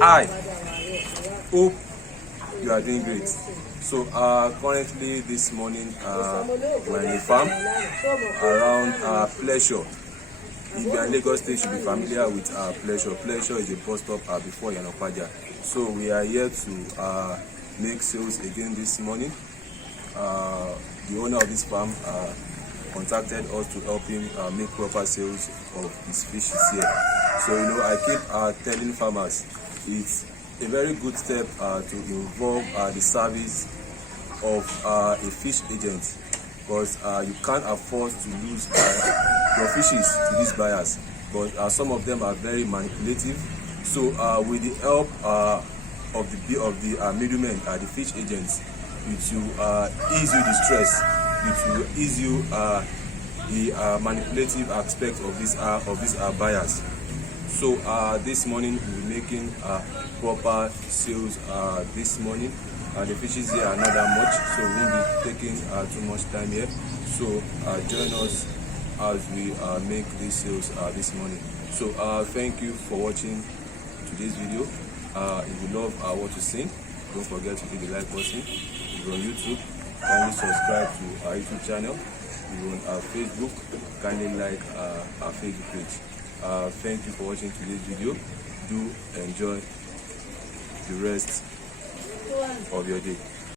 I hope you are doing great. So currently this morning we're in a farm around Pleasure. If you are in Lagos State, you should be familiar with Pleasure. Pleasure is a bus stop before Yanopaja. So we are here to make sales again this morning. The owner of this farm contacted us to help him make proper sales of his fish here. So I keep telling farmers it's a very good step to involve the service of a fish agent, because you can't afford to lose your fishes to these buyers, but some of them are very manipulative. So with the help of the middlemen, the fish agents, it will ease you the stress, it will ease you the manipulative aspect of these buyers. So this morning we'll be making proper sales this morning. The fishes here are not that much, so we won't be taking too much time here. So join us as we make these sales this morning. So thank you for watching today's video. If you love what you see, don't forget to hit the like button. If you're on YouTube, kindly subscribe to our YouTube channel. If you're on Facebook, kindly like our Facebook page. Thank you for watching today's video. Do enjoy the rest of your day.